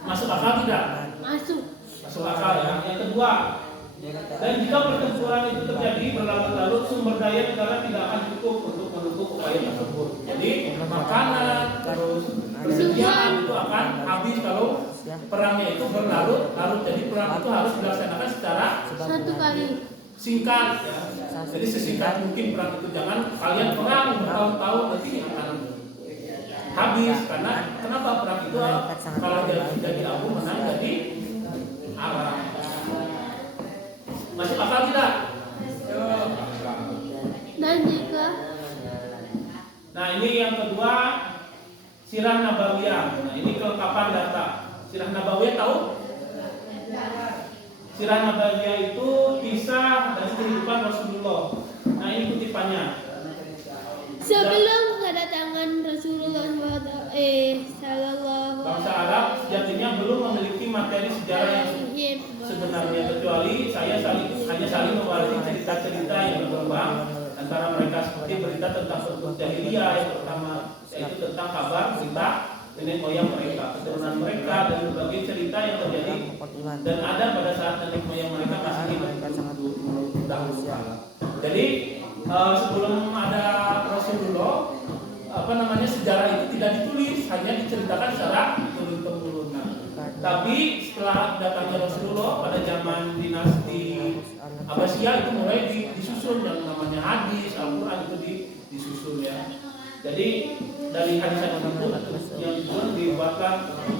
masuk akal tidak? Masuk akal ya. Yang kedua, dan jika pertempuran itu terjadi berlarut-larut, sumber daya negara tidak akan cukup untuk mendukung upaya tersebut. Jadi makanan terus persediaan itu akan habis kalau perangnya itu berlarut-larut. Jadi perang itu harus dilaksanakan secara Satu kali. singkat ya. Jadi sesingkat mungkin perang itu, jangan kalian perang bertahun-tahun nanti akan habis karena kenapa perang itu kalah jadi Abu menang jadi Arab. Masih akal tidak? Dan jika Nah ini yang kedua Sirah Nabawiyah. Nah ini kelengkapan data. Sirah Nabawiyah tahu? Sirah Nabawiyah itu kisah dari kehidupan Rasulullah. Nah ini kutipannya. sebelum kedatangan Rasulullah Sallallahu Bangsa Arab sejatinya belum memiliki materi sejarah yang sebenarnya, kecuali hanya saling mewarisi cerita-cerita yang berkembang antara mereka, seperti berita tentang penduduk jahiliyah yang pertama, yaitu tentang kabar berita nenek moyang mereka, keturunan mereka, dan berbagai cerita yang terjadi dan ada pada saat nenek moyang mereka masih hidup dahulu kala. Jadi sebelum ada Rasulullah, sejarah itu tidak ditulis, hanya diceritakan secara turun-temurun. Tapi setelah datangnya Rasulullah pada zaman dinasti Abbasiyah itu mulai disusun yang namanya hadis, Al-Quran itu disusun ya. Jadi dari hadis-hadis itu yang dibuatkan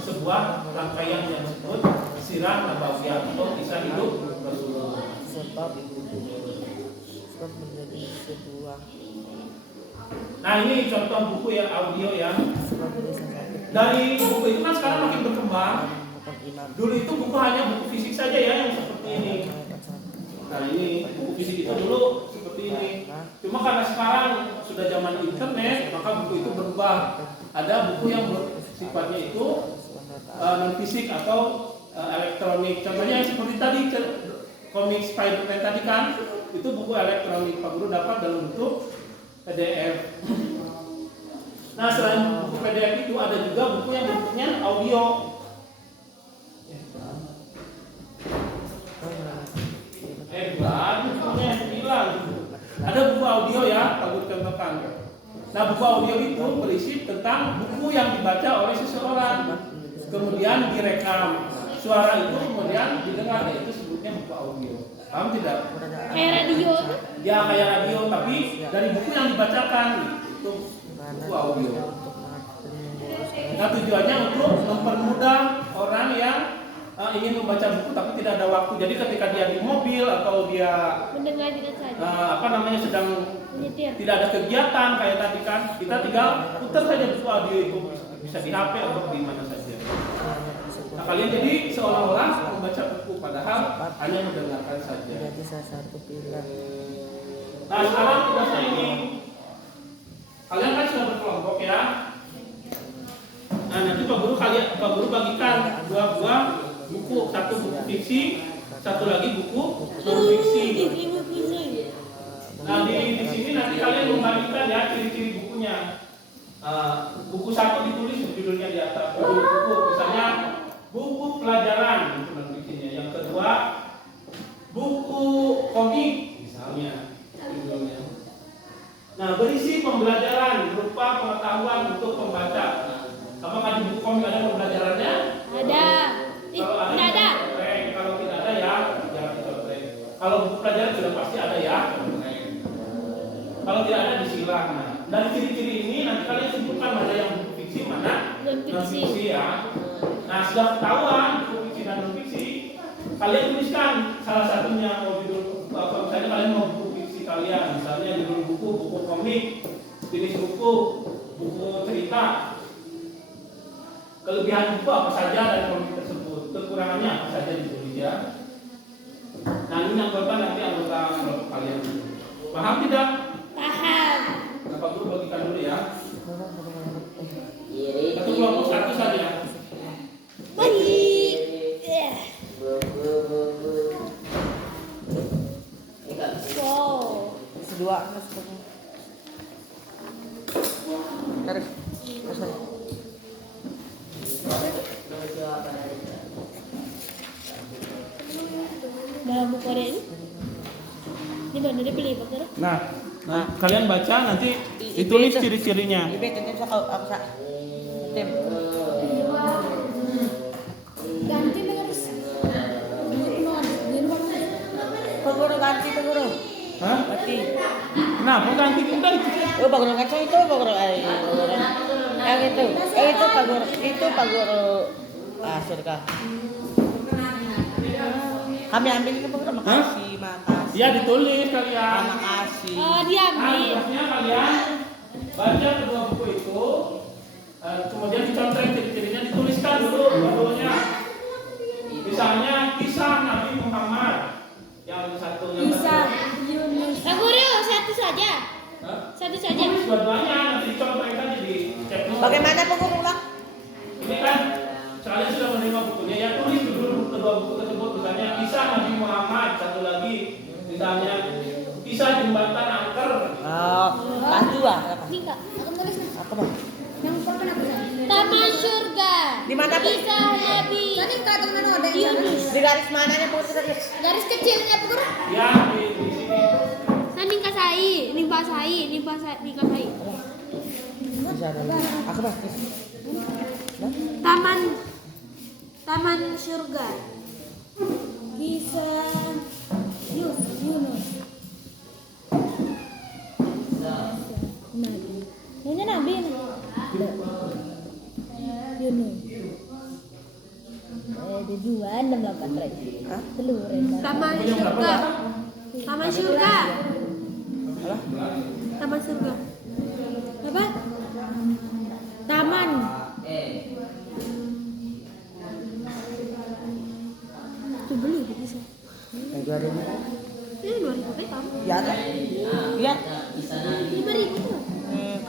sebuah rangkaian yang disebut Sirah Nabawiyah atau kisah hidup Rasulullah. Sebab menjadi sebuah. Nah ini contoh buku ya, audio ya. Dari buku itu kan sekarang makin berkembang. Dulu itu buku hanya buku fisik saja ya yang seperti ini. Nah ini buku fisik itu dulu seperti ini. Cuma karena sekarang sudah zaman internet, maka buku itu berubah. Ada buku yang sifatnya itu non fisik atau elektronik. Contohnya yang seperti tadi komik Spider-Man tadi kan, itu buku elektronik. Pak Guru dapat dalam bentuk PDF. Nah selain buku PDF itu ada juga buku yang bentuknya audio. Bukunya hilang. Ada buku audio ya, Pak Guru contohkan. Nah buku audio itu berisi tentang buku yang dibaca oleh seseorang, kemudian direkam. Suara itu kemudian didengar, itu sebutnya buku audio. Paham tidak? kayak radio. Ya kayak radio, tapi dari buku yang dibacakan itu buku audio. Nah tujuannya untuk mempermudah orang yang ingin membaca buku tapi tidak ada waktu. Jadi ketika dia di mobil atau dia Mendengar dengan saja. sedang Menyetir. tidak ada kegiatan kayak tadi kan, kita tinggal putar saja buku audio itu, bisa di HP atau di mana saja. Nah kalian jadi seolah-olah membaca buku padahal hanya mendengarkan saja. Jadi salah satu pilihan. Nah sekarang tugasnya ini, kalian kan sudah berkelompok ya. Nah nanti Pak Guru bagikan dua buah buku, satu buku fiksi, satu lagi buku non fiksi. Nah di sini nanti kalian membandingkan ya ciri-ciri bukunya. Buku satu ditulis judulnya di atas, buku misalnya buku pelajaran itu non fiksinya. Yang kedua buku komik misalnya judulnya. Nah berisi pembelajaran berupa pengetahuan untuk pembaca. Apakah di buku komik ada pembelajarannya? Ada. Kalau ada, Tidak ada. contreng. Kalau tidak ada ya jangan dicontreng. Kalau buku pelajaran sudah pasti ada ya. Kalau tidak ada disilang. Nah, dari ciri-ciri ini nanti kalian simpulkan mana yang buku fiksi, mana non fiksi ya. Nah sudah ketahuan buku fiksi dan non fiksi, kalian tuliskan salah satunya mau judul misalnya kalian mau buku fiksi kalian, misalnya judul buku komik, jenis buku cerita. Kelebihan buku apa saja dari komik tersebut, kekurangannya apa saja ditulis ya. Nah ini nanti anggota kelompok kalian. Paham tidak? Paham. Bapak Guru bagikan dulu ya. Kiri. Satu kelompok satu saja. Baik. Wow. Kedua, tarik. Dalam buku Korea ini? Di mana dia beli Pak Guru? Nah, kalian baca nanti ditulis ciri-cirinya. Ibe tentu sa apa sa? Tem. Ganti dengan Paguro ganti paguro. Hah? Ganti. Kenapa ganti udah itu? Oh paguro ganti itu paguro ay. Yang itu. itu Pak Guru. Itu Pak Guru. Surga. Kami ambil ini Pak Guru. Makasih. Ya ditulis kalian. Makasih. Oh, diambil. Harusnya kalian baca kedua buku itu, kemudian dicontrek ciri-cirinya, dituliskan dulu judulnya. Misalnya kisah Nabi Muhammad yang satunya. Kisah Yunus. Pak Guru, satu saja. Hah? Satu saja. Tulis dua-duanya, nanti dicontrek aja di cek. Bagaimana Pak Guru lah? Ini kan kalian sudah menerima bukunya, ya tulis dulu kedua buku tersebut. Misalnya kisah Nabi Muhammad, satu lagi misalnya kisah jembatan angker. Oh, Pak dua. Ini Kak, aku tulis nih. Apa Bang? Yang pernah aku Taman Surga. Di mana, Bu? Kisah Nabi. Tadi Kak teman ada Yunus. Di garis mananya Pak Guru tadi? Garis kecilnya Pak Guru. Ya di sini. Nanding kasai, nimpa sai, nimpa sai, nimpa sai. Bisa ada. Aku Bang. Taman Surga. Kisah Yunus. Nabi. Ini Nabi nih. Yunus. Ada 268 lagi. Hah? Telur. Taman Surga. Taman Surga. Apa? Taman Surga. Apa? Taman. Tuh beli bisa. Yang 2000. Ini 2000 petam. Ya ada. Iya. 5.000 tuh.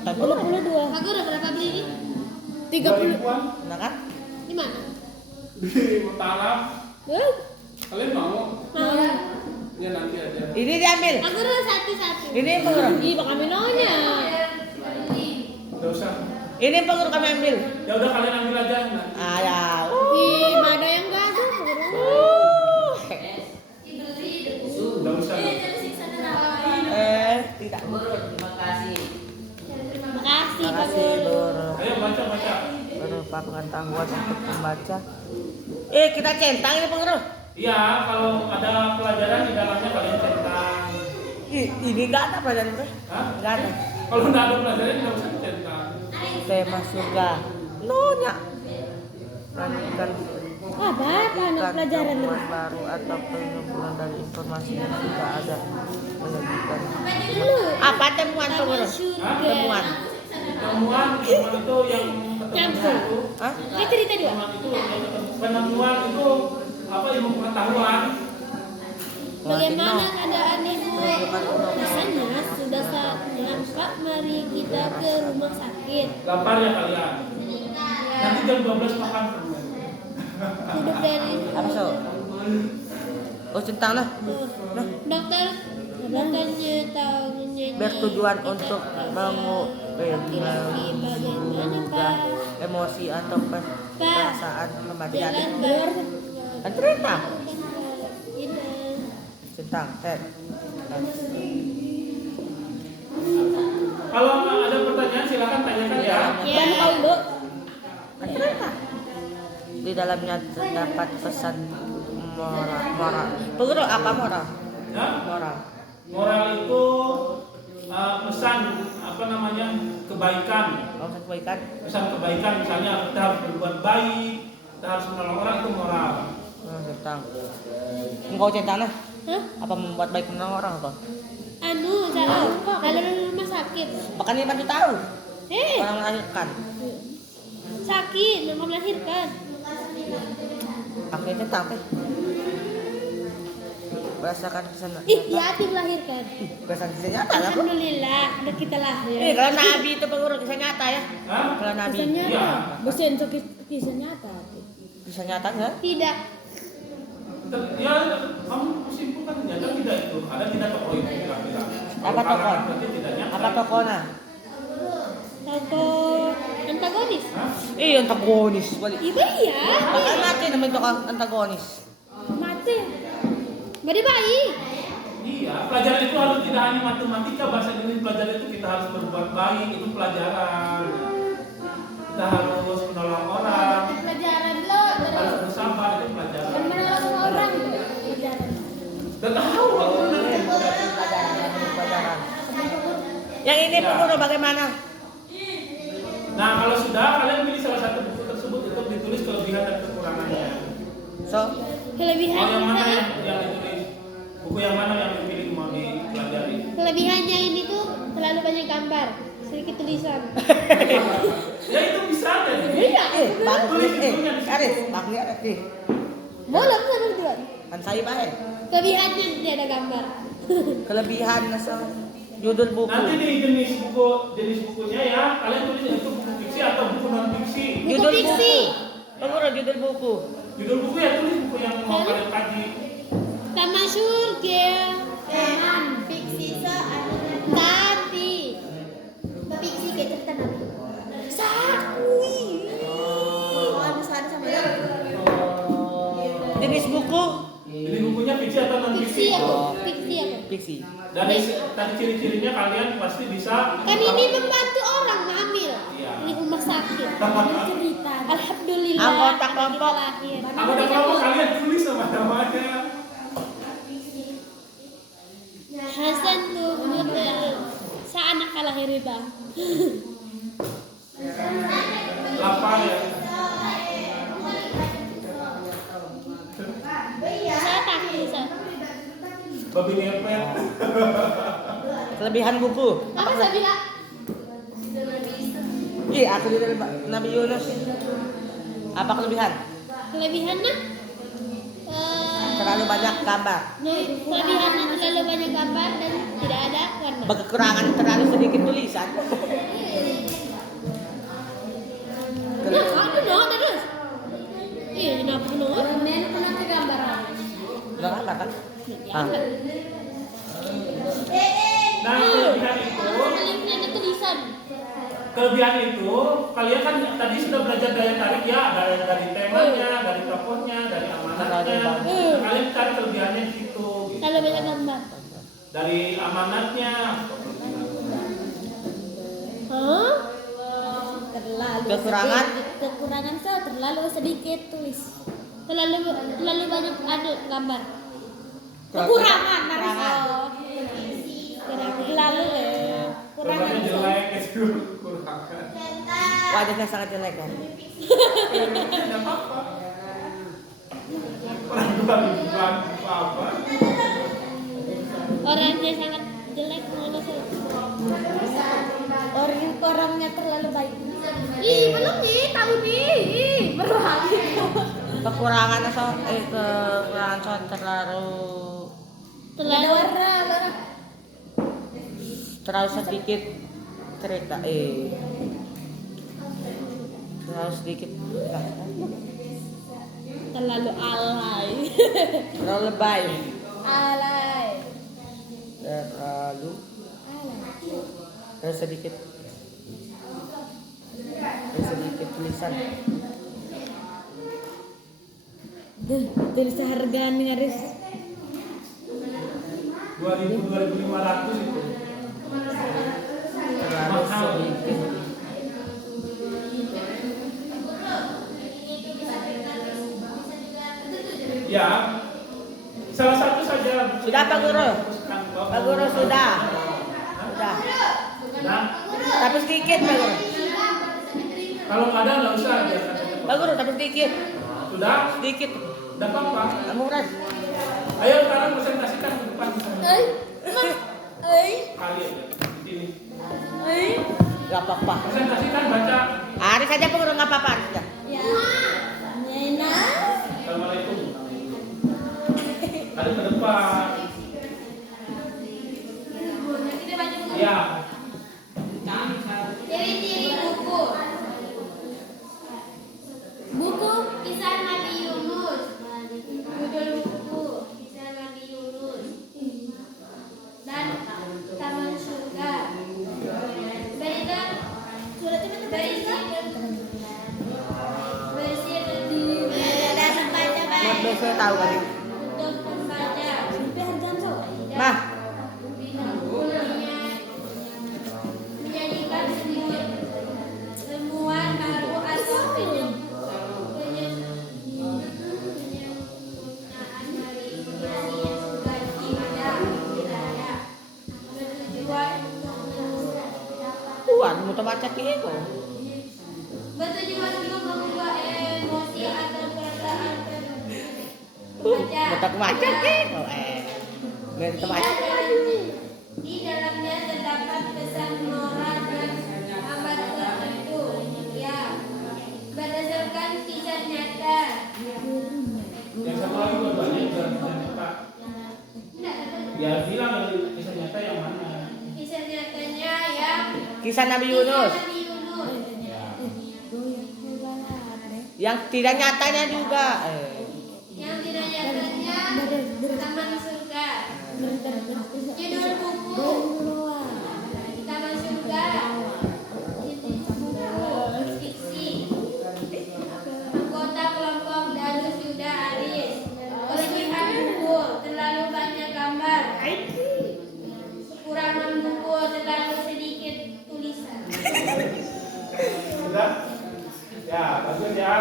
Tak Oh, 22. Aku udah berapa beli ini? 30. 2000-an Nah kan? Di mana? di Mataram. Kalian mau? Mau. Ya nanti aja. Ini diambil. Aku udah satu-satu. Ini Pak Guru. Ih, bang Aminonya. Gak usah. Ini Pak Guru kami ambil. Ya udah kalian ambil aja. Nah. Ah ya. Ih, ada yang enggak ada. Gak usah. Tidak. Guru, terima kasih. Makasih, Pak Makasih Guru. Guru. Ayo baca. Berupa pengetahuan untuk membaca. Kita centang ini Pak Guru. Iya, kalau ada pelajaran di dalamnya kalian centang. Ini nggak ada pelajaran Bro. Hah? Nggak ada. Kalau nggak ada pelajaran nggak usah centang. Tema surga. Nonya. Lanjutkan Apa anak pelajaran lu? temuan baru atau penyempurnaan dari informasi yang sudah ada. Menyebutkan. Lu. Apa temuan Pak Taman Guru? Surga. Temuan. Temuan itu yang Campur. itu. Hah? Ini cerita dua. Penemuan itu apa, ilmu pengetahuan. Bagaimana keadaan ibu? Rasanya sudah saatnya Pak, mari kita ke rumah sakit. Lapar ya kalian. Nanti jam 12 makan. Duduk dari Apa so? Oh centang lah. dokternya tahu nyanyi. Bertujuan untuk Laki-laki bagaimana Pak? emosi atau perasaan kematian. Jalan bar. Kan cerita. Ini. Centang. Kalau ada pertanyaan silakan tanyakan ya. Ya. Dulu. Kan cerita. Di dalamnya terdapat pesan moral. Guru apa moral? Ya. Moral. Moral itu pesan apa namanya, kebaikan. Pesan kebaikan. Pesan kebaikan, misalnya kita harus berbuat baik, kita harus menolong orang, itu moral. Centang. Engkau centang lah. Hah? Apa membuat baik menolong orang apa? Salah. Lalu di rumah sakit. Bahkan ini bantu tahu. Orang melahirkan. Sakit, mau melahirkan. Pakai centang teh. Berdasarkan kisah Yatim melahirkan. berdasarkan kisah nyata lah Bu. Alhamdulillah, udah kita lahir. Kalau Nabi itu Pak Guru kisah nyata ya. Hah? Kalau Nabi Kisah nyata. Iya. Bosen so kisah nyata. kisah nyata enggak? Tidak. Ya, kamu simpulkan nyata tidak itu. Ada tidak tokoh itu kira-kira. Apa tokoh? Berarti tidak nyata. Apa tokohnya? Tokoh antagonis. Hah? Antagonis. Iya. Bahkan mati namanya tokoh antagonis. Mati. Badi baik. Iya, pelajaran itu harus tidak hanya matematika, bahasa Indonesia. Pelajaran itu kita harus berbuat baik, itu pelajaran. Kita harus menolong orang, Pelajaran lo harus bersabar, itu pelajaran. menolong orang. Pelajaran. Dan tahu aku Pelajaran. Yang ini Pak Guru bagaimana? Nah, kalau sudah kalian pilih salah Kelebihan yang mana saya, yang ditulis? Buku yang mana yang dipilih mau dipelajari? kelebihannya ini tuh terlalu banyak gambar, sedikit tulisan. Ya itu bisa jadi. Iya. Tulis itunya di situ. Aris, bakli Aris. Boleh sama duluan. Kan saya baik. Kelebihannya tidak ada gambar. Kelebihan sa judul buku. Nanti di jenis bukunya ya, kalian tulis itu buku fiksi atau buku non fiksi. Buku Judul fiksi. buku. Guru judul buku. Judul buku ya tulis buku yang mau kalian kaji. Taman surga. Fiksi tapi fiksi kayak cerita nabi. Sakui. Ada sama ya. Jenis buku Jadi bukunya fiksi atau non Fiksi fiksi? apa? Fiksi apa? fiksi. Dari tadi ciri-cirinya kalian pasti bisa. Kan ini membantu orang hamil. Iya. Ini rumah sakit. Cerita. Alhamdulillah. Anggota anak kelompok. kita lahir. Anggota kelompok kalian tulis sama namanya. Hasan tuh muter seanak kalah herida. Lapar ya. Saya takut saya. Babi ngepet. Kelebihan buku. Apa saya bilang? Iya, aku dari Nabi Yunus. Apa kelebihan? Kelebihannya? Terlalu banyak gambar. Kelebihannya terlalu banyak gambar dan tidak ada warna. Kekurangan terlalu sedikit tulisan. Nah, ada dong, terus. Iya, kenapa dong? Orang pernah ke gambar. Enggak apa kan? Ah. Nah, kelebihan itu, Kelebihannya ada tulisan. kalian kan tadi sudah belajar daya tarik ya, dari temanya, dari tokohnya, dari amanatnya. Kalian cari kelebihannya di situ. Gitu. Terlalu banyak gambar. Dari amanatnya. Hah? Terlalu Kekurangan? Kekurangan saya terlalu sedikit tulis. Terlalu banyak ada gambar. Kekurangan Marisa. Terlalu kurangan. Gambarnya jelek itu kurang. Wajahnya sangat jelek kan? Tidak apa-apa. Orang tua bukan apa-apa. Orangnya sangat jelek menurut saya. Orangnya terlalu baik. Ih, belum nih, tahu nih. Berlagi. Kekurangan terlalu sedikit cerita terlalu sedikit Terlalu alay. terlalu lebay Alay. terlalu sedikit tulisan Tulis hargaan nih Aris. 2.500 itu. terlalu sedikit Ya, salah satu saja. Sudah, Pak Guru? Pak Guru sudah. Nah, Tapi sedikit Pak Guru. kalau nggak ada nggak usah ya. Pak Guru tapi sedikit. Sudah, Sedikit. nggak apa-apa. Kamu Ren. Ayo sekarang presentasikan ke depan. Kalian di sini. Gak apa-apa. Presentasikan baca. Aris saja Pak Guru nggak apa-apa Aris ya. Ya. Nena. Assalamualaikum. Ada ke depan. Ya. Ciri-ciri buku. Buku Kisah Nabi Yunus. Judul buku Kisah Nabi Yunus. Dan Taman Surga. Berita berisi dan membaca Buat besok tahu kali. untuk membaca. Mah. Menyanyikan semua baru asal penyempurnaan dari informasi yang sudah ada. Bertujuan Tuan mau baca kiko. bertujuan untuk mengubah emosi atau perasaan Betak macam Oh Minta macam Di dalamnya terdapat pesan moral dan amat tertentu. Ya, berdasarkan kisah nyata. Yang sama lagi banyak kisah nyata. Ya bilang yang kisah nyata yang mana? Kisah nyatanya yang Kisah Nabi Yunus. Nabi Yunus. Yang tidak nyatanya juga Yang tidak nyatanya Taman Surga. Judul buku Taman Surga. Buku fiksi. Anggota kelompok Darus Yuda Aris. Kelebihan buku terlalu banyak gambar. Kekurangan buku terlalu sedikit tulisan. Sudah? Ya, bagus ya.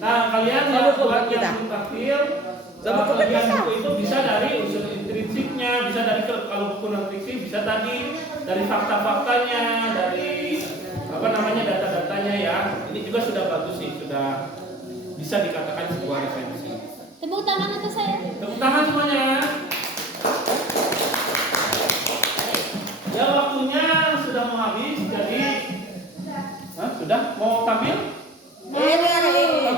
Nah, kalian Coba buat kita. yang tampil Coba kelebihan kita. buku itu bisa dari unsur intrinsiknya, bisa dari kalau buku non fiksi bisa tadi dari fakta-faktanya, dari apa namanya data-datanya ya. Ini juga sudah bagus sih, sudah bisa dikatakan sebuah referensi. Tepuk tangan untuk saya. Tepuk tangan semuanya. Ya waktunya sudah mau habis, jadi sudah mau tampil? Tampil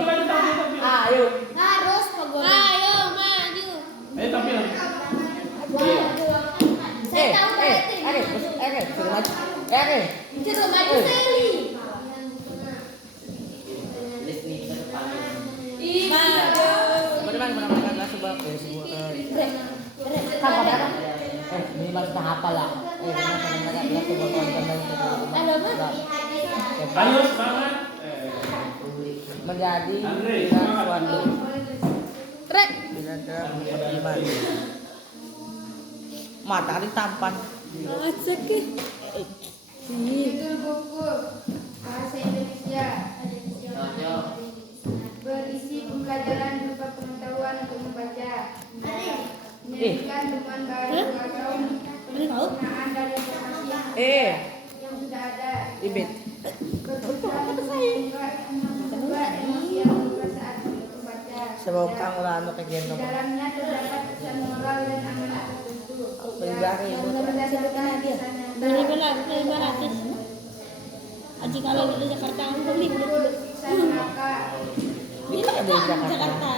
aja tampil. Ayo Harus Ayo maju. Ayo tampil. Saya tahu berarti. Suruh maju Suruh maju Sally. List nih ke depan. Maju. Benar-benar langsung minimal sudah hafal lah. Ayo semangat. Menjadi Andre, suatu Rek. iman. Matahari tampan. Asik. Judul buku Bahasa Indonesia Cocok. berisi pembelajaran berupa pengetahuan untuk membaca, menyajikan temuan baru atau penggunaan dari informasi yang sudah ada, Ibit. bertujuan untuk membuat emosi yang berubah saat membaca. Sebab kang rano Di kegiatan. dalamnya terdapat pesan moral dan amanat tertentu. Pelajari. Berdasarkan kisah nyata. 500. Aji kalau di Jakarta aku beli Kisah neraka. Kita ada di Jakarta.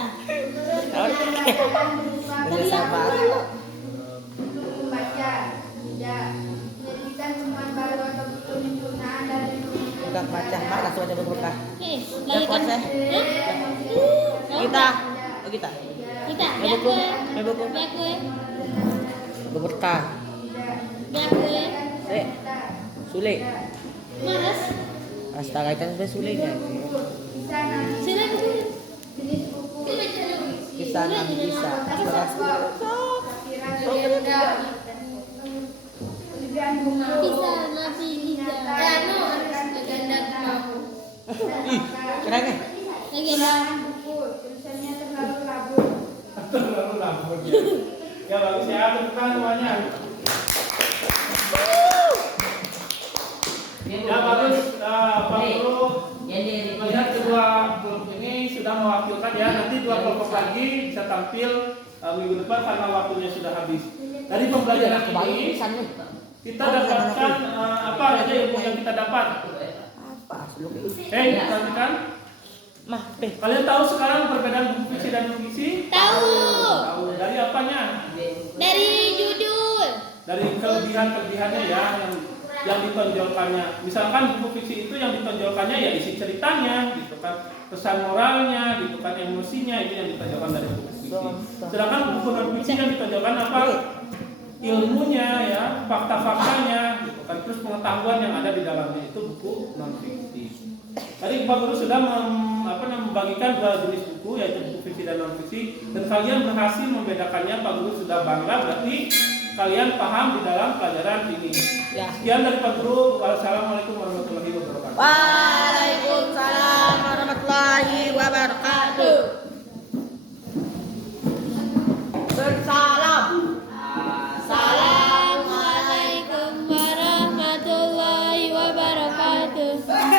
Udah sabar. Untuk membaca, tidak menyajikan temuan baru atau penyempurnaan dari Bukan baca, mak langsung baca berkah. lagi kan Kita, oh kita. kita Biar buku, biar buku. biar gue Berkah. biar gue Sule. malas Astaga itu sudah sulenya. kisah Nabi, sini aku jenis buku, Kita nabi bisa. pikiran legenda, kelebihan buku, bisa nabi nyata, legenda tahu, Ih, keren nih. legenda buku, tulisannya terlalu labur. Terlalu lama ya. Ya bagus ya, tepuk tangan semuanya. Ya bagus, Pak Guru. Melihat kedua kelompok ini sudah mewakilkan ya. Nanti dua kelompok lagi bisa tampil minggu depan karena waktunya sudah habis. Dari pembelajaran ini kita dapatkan apa aja ilmu yang kita dapat. Apa suluk? Perhatikan. Mah, Kalian tahu sekarang perbedaan buku fiksi dan non fiksi? tahu Tahu. Dari apanya? dari judul Dari kelebihan-kelebihannya ya yang ditonjolkannya. Misalkan buku fiksi itu yang ditonjolkannya ya isi ceritanya, gitu kan, pesan moralnya, gitu kan, emosinya itu yang ditonjolkan dari buku fiksi. Sedangkan buku non fiksi yang ditonjolkan apa? Ilmunya ya, fakta-faktanya, gitu kan, terus pengetahuan yang ada di dalamnya itu buku non fiksi. Tadi Pak Guru sudah membagikan dua jenis buku yaitu buku fiksi dan non fiksi dan kalian berhasil membedakannya. Pak Guru sudah bangga berarti kalian paham di dalam pelajaran ini. Ya. Sekian dari Pak Guru. Wassalamualaikum warahmatullahi wabarakatuh. Waalaikumsalam warahmatullahi wabarakatuh. Bersalam. Assalamualaikum warahmatullahi wabarakatuh.